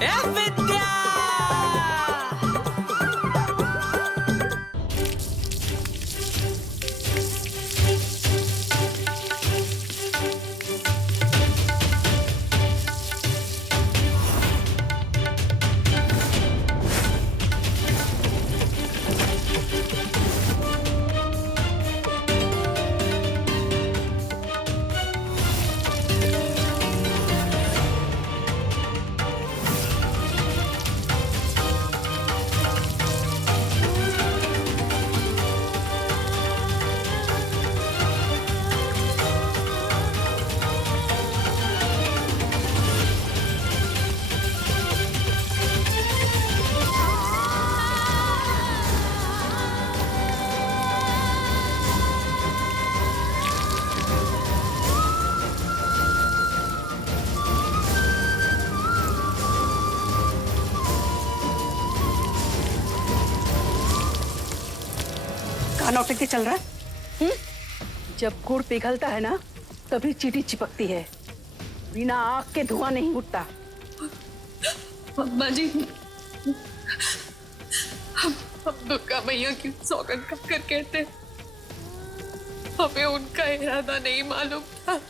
ए विद्या। नौटंकी चल रहा है? जब गुड़ पिघलता है ना तभी चींटी चिपकती है, बिना आग के धुआं नहीं उठता। अम्मा जी, हम दुर्गा मैया की सौगंध खाकर कहते, हमें उनका इरादा नहीं मालूम था।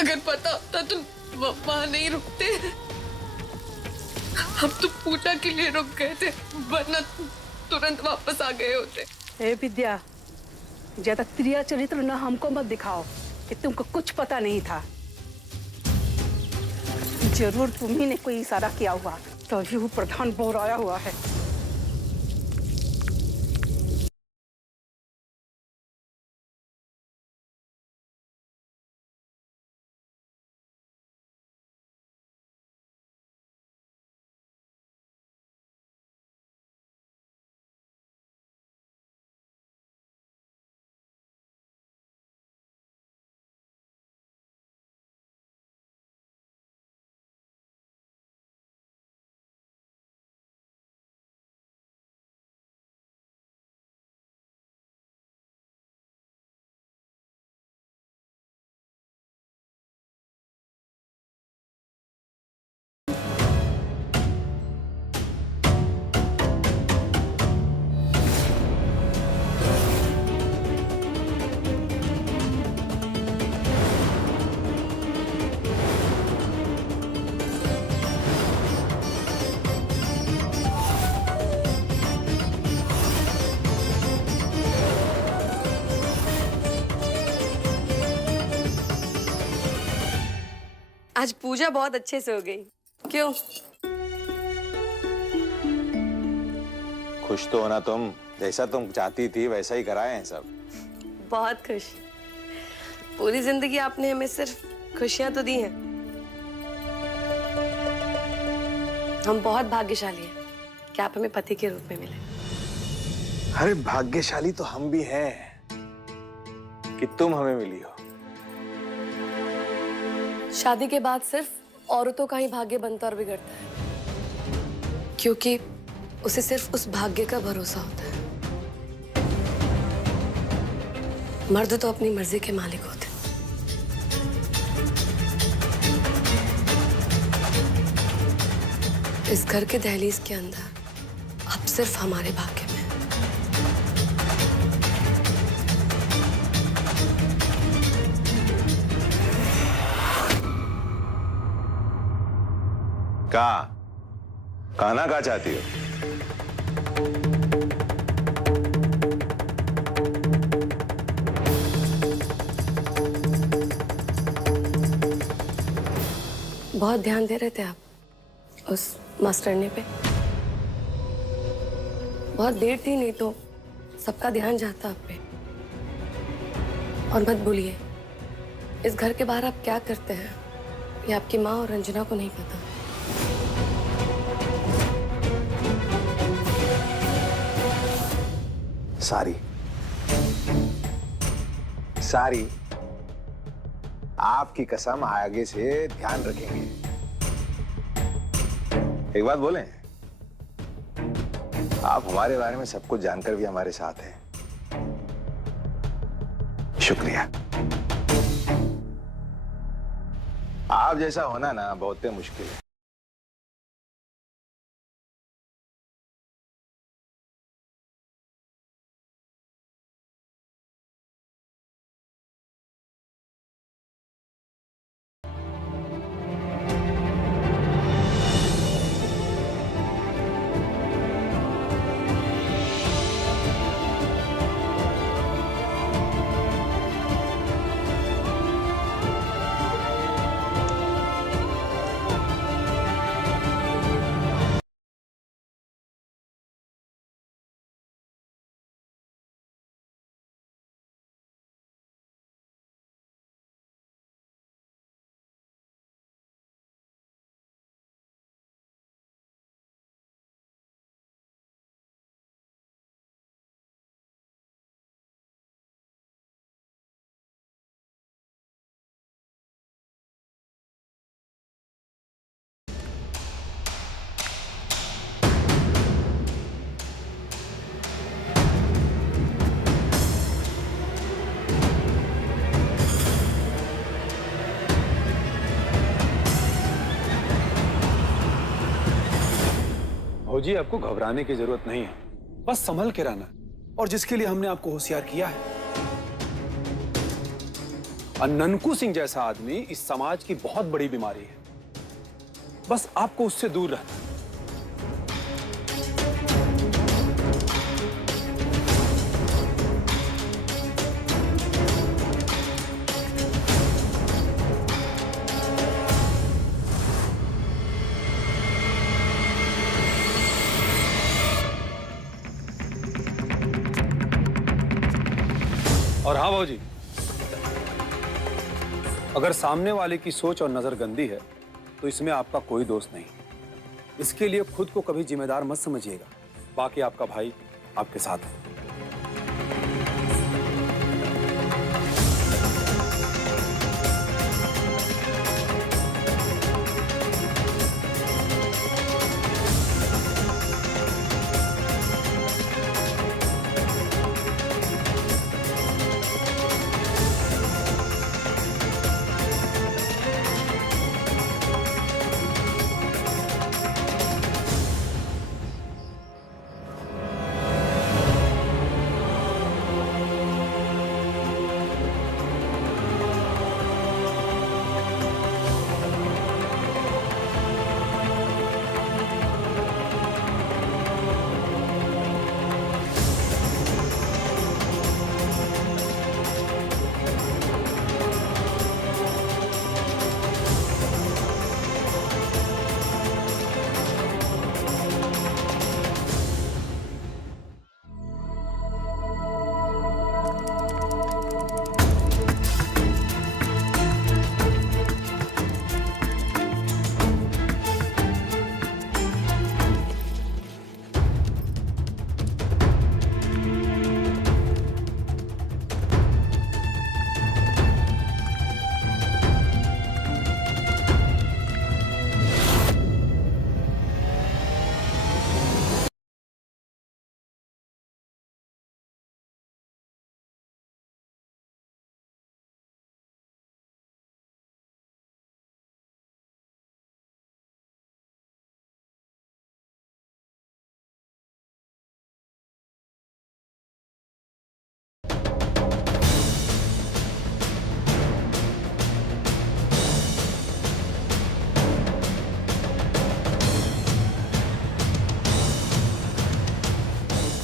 अगर पता होता तो वहां नहीं रुकते। हम तो पूजा के लिए रुक गए थे, वरना तुरंत वापस आ गए होते। ए विद्या, ज्यादा त्रिया चरित्र न हमको मत दिखाओ कि तुमको कुछ पता नहीं था। जरूर तुम्ही ने कोई इशारा किया हुआ, तभी वो प्रधान बोराया हुआ है। आज पूजा बहुत अच्छे से हो गई। क्यों? खुश तो होना तुम, जैसा तुम चाहती थी वैसा ही कराए हैं सब। बहुत खुश। पूरी जिंदगी आपने हमें सिर्फ खुशियां तो दी हैं। हम बहुत भाग्यशाली हैं कि आप हमें पति के रूप में मिले। अरे भाग्यशाली तो हम भी हैं कि तुम हमें मिली हो। शादी के बाद सिर्फ औरतों का ही भाग्य बनता और बिगड़ता है, क्योंकि उसे सिर्फ उस भाग्य का भरोसा होता है। मर्द तो अपनी मर्जी के मालिक होते हैं। इस घर के दहलीज के अंदर अब सिर्फ हमारे भाग्य में। कहना क्या चाहती हो? बहुत ध्यान दे रहे थे आप उस मास्टरनी पे। बहुत देर थी, नहीं तो सबका ध्यान जाता आप पे। और मत भूलिए, इस घर के बाहर आप क्या करते हैं ये आपकी माँ और रंजना को नहीं पता। सारी आपकी कसम, आगे से ध्यान रखेंगे। एक बात बोलें, आप हमारे बारे में सब कुछ जानकर भी हमारे साथ हैं। शुक्रिया। आप जैसा होना ना बहुत मुश्किल है। फौजी, आपको घबराने की जरूरत नहीं है, बस संभल के रहना, और जिसके लिए हमने आपको होशियार किया है। ननकू सिंह जैसा आदमी इस समाज की बहुत बड़ी बीमारी है, बस आपको उससे दूर रहना। और हाँ भाजी, अगर सामने वाले की सोच और नजर गंदी है तो इसमें आपका कोई दोष नहीं। इसके लिए खुद को कभी जिम्मेदार मत समझिएगा, बाकी आपका भाई आपके साथ है।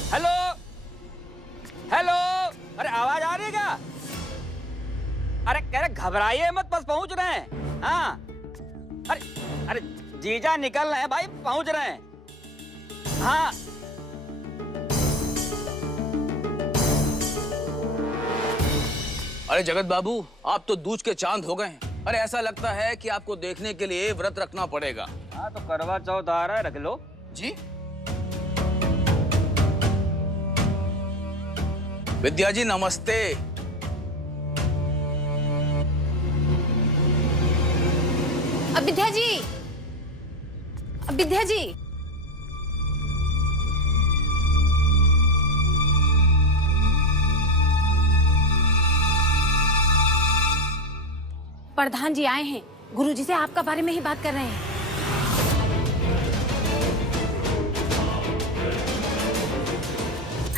हेलो हेलो, अरे आवाज आ रही है क्या? अरे कह रहे घबराइए मत, बस पहुंच रहे हैं। हाँ, अरे अरे जीजा निकल रहे हैं भाई, पहुंच रहे हैं। हाँ अरे जगत बाबू, आप तो दूज के चांद हो गए हैं। अरे ऐसा लगता है कि आपको देखने के लिए व्रत रखना पड़ेगा। हाँ, तो करवा चौथ आ रहा है, रख लो जी। विद्या जी नमस्ते। विद्या जी, विद्या जी, प्रधान जी आए हैं, गुरुजी से आपका बारे में ही बात कर रहे हैं।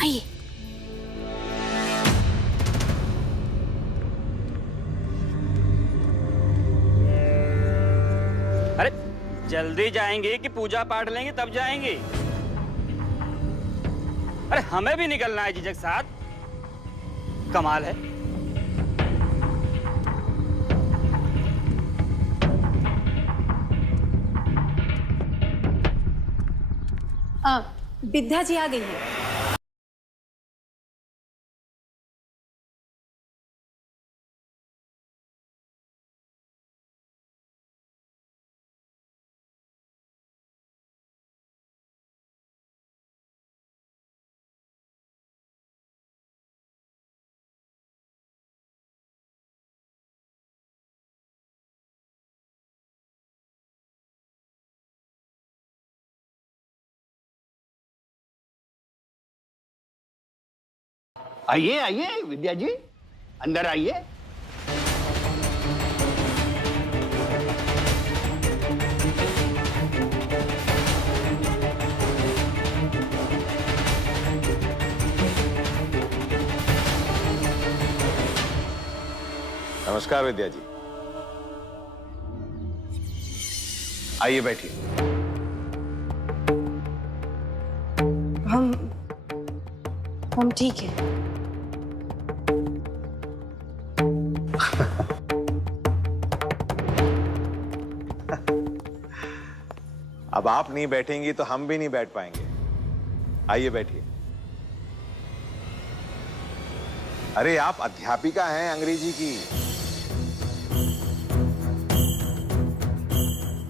आइए। अरे जल्दी जाएंगे कि पूजा पाठ लेंगे तब जाएंगे? अरे हमें भी निकलना है जीजा के साथ। कमाल है। विद्या जी आ गई है। आइए आइए विद्या जी, अंदर आइए। नमस्कार विद्या जी। आइए बैठिए। हम ठीक है। अब आप नहीं बैठेंगी तो हम भी नहीं बैठ पाएंगे। आइए बैठिए। अरे आप अध्यापिका हैं अंग्रेजी की,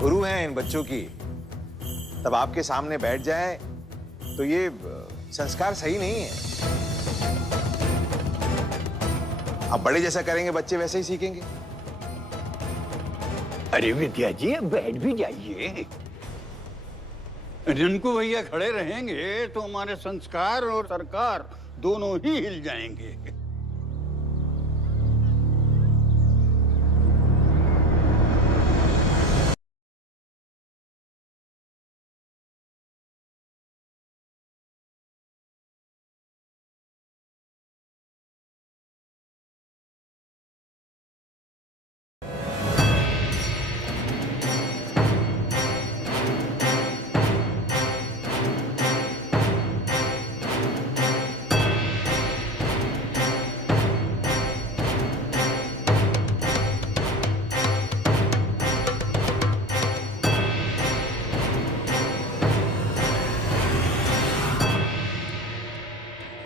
गुरु हैं इन बच्चों की। तब आपके सामने बैठ जाए तो ये संस्कार सही नहीं है। आप बड़े जैसा करेंगे बच्चे वैसे ही सीखेंगे। अरे विद्या जी, अब बैठ भी जाइए। रिंकू भैया खड़े रहेंगे तो हमारे संस्कार और सरकार दोनों ही हिल जाएंगे।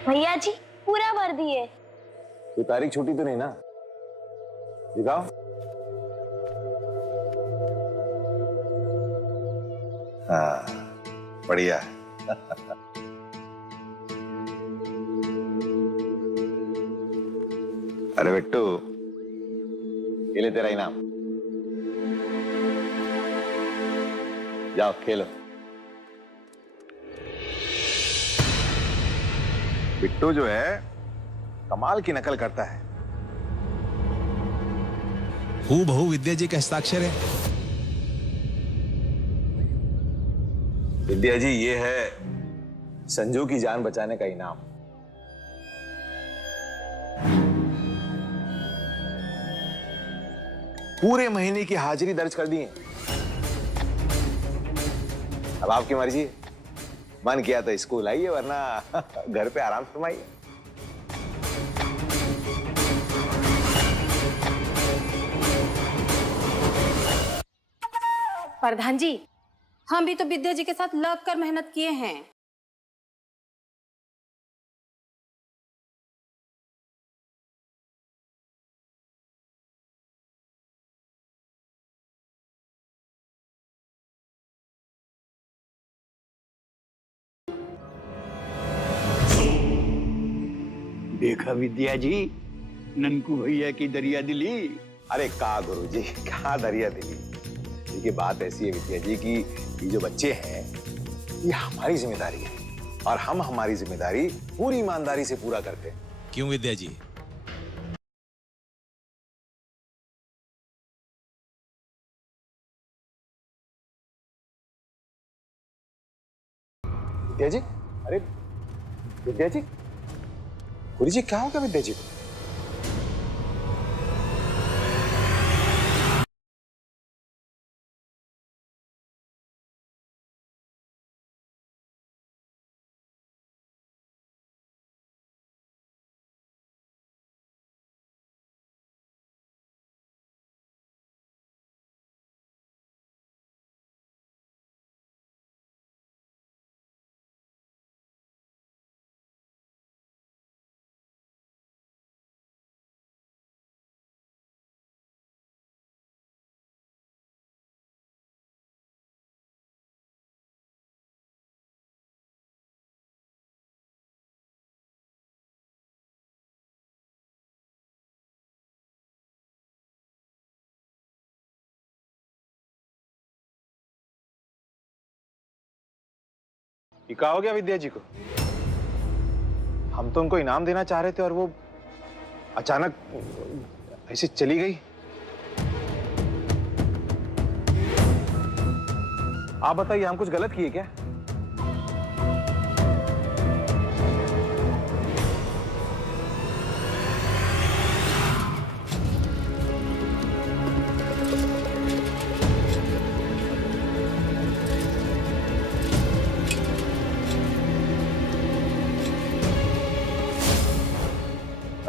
भैया जी पूरा भर दिए। कोई तारीख छूटी तो नहीं ना? दिखाओ। हाँ, बढ़िया। अरे बिट्टू, ये ले तेरा इनाम। जाओ खेलो। बिट्टू जो है कमाल की नकल करता है। हूबहू विद्या जी का हस्ताक्षर है। विद्या जी, ये है संजू की जान बचाने का इनाम। पूरे महीने की हाजिरी दर्ज कर दी है। अब आपकी मर्जी है। मन किया तो स्कूल आइए, वरना घर पे आराम फरमाइए। प्रधान जी, हम भी तो विद्या जी के साथ लग कर मेहनत किए हैं। देखा विद्या जी, ननकू भैया की दरिया दिली। अरे का गुरुजी, क्या दरिया दिली। देखिए बात ऐसी है विद्या जी कि ये जो बच्चे हैं ये हमारी जिम्मेदारी है, और हम हमारी जिम्मेदारी पूरी ईमानदारी से पूरा करते हैं। क्यों विद्या जी? विद्या जी, अरे विद्या जी, गुरुजी क्या हो गया विद्या जी को? ये क्या हो गया विद्या जी को? हम तो उनको इनाम देना चाह रहे थे और वो अचानक ऐसे चली गई। आप बताइए, हम कुछ गलत किए क्या?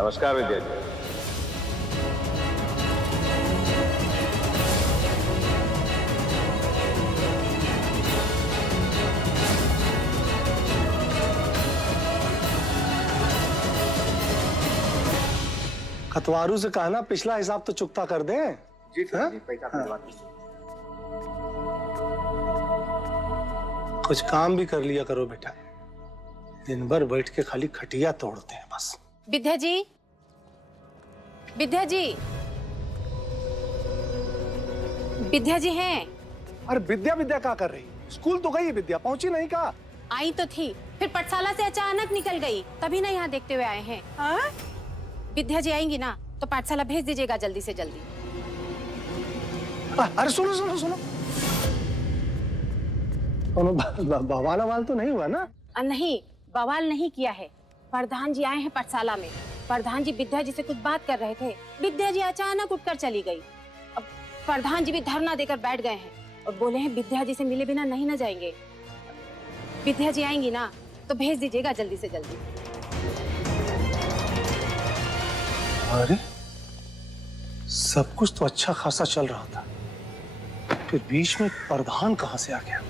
नमस्कार विद्या जी। खतवारू से कहा ना पिछला हिसाब तो चुकता कर दे। जी पैसा कुछ काम भी कर लिया करो बेटा, दिन भर बैठ के खाली खटिया तोड़ते हैं बस। विद्या जी, विद्या जी, विद्या जी हैं। अरे विद्या विद्या क्या कर रही? स्कूल तो गई विद्या, पहुंची नहीं का? आई तो थी, फिर पाठशाला से अचानक निकल गई, तभी ना यहाँ देखते हुए आए हैं। हाँ? विद्या जी आएंगी ना तो पाठशाला भेज दीजिएगा जल्दी से जल्दी। अरे सुनो सुनो सुनो, बवाल वाल तो नहीं हुआ ना? नहीं, बवाल नहीं किया है। प्रधान जी आए हैं पाठशाला में। प्रधान जी विद्या जी से कुछ बात कर रहे थे, विद्या जी अचानक उठकर चली गई। अब प्रधान जी भी धरना देकर बैठ गए हैं और बोले हैं विद्या जी से मिले बिना नहीं ना जाएंगे। विद्या जी आएंगी ना तो भेज दीजिएगा जल्दी से जल्दी। अरे सब कुछ तो अच्छा खासा चल रहा था, फिर बीच में प्रधान कहां से आ गया?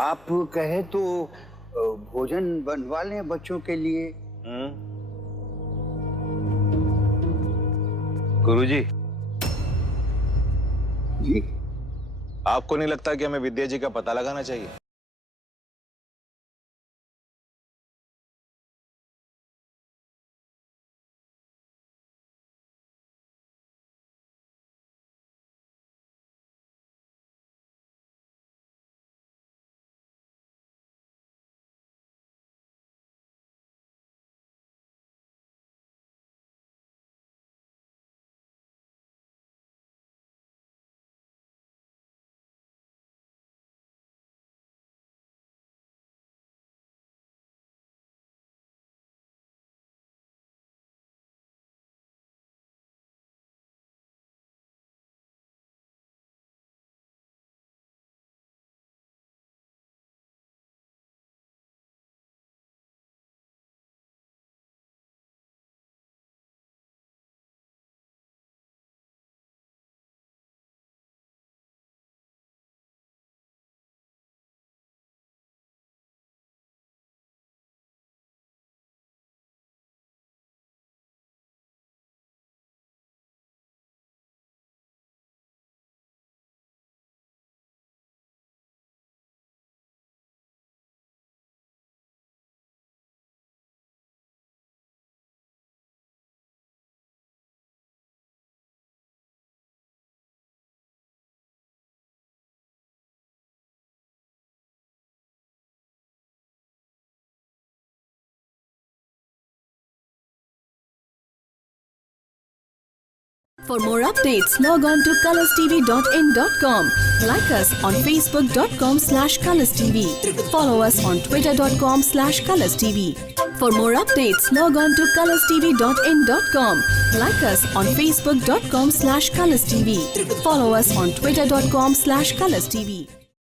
आप कहे तो भोजन बनवा लें बच्चों के लिए। गुरुजी जी, आपको नहीं लगता कि हमें विद्या जी का पता लगाना चाहिए? For more updates, log on to colorstv.in.com. Like us on facebook.com/colorstv. Follow us on twitter.com/colorstv. For more updates, log on to colorstv.in.com. Like us on facebook.com/colorstv. Follow us on twitter.com/colorstv.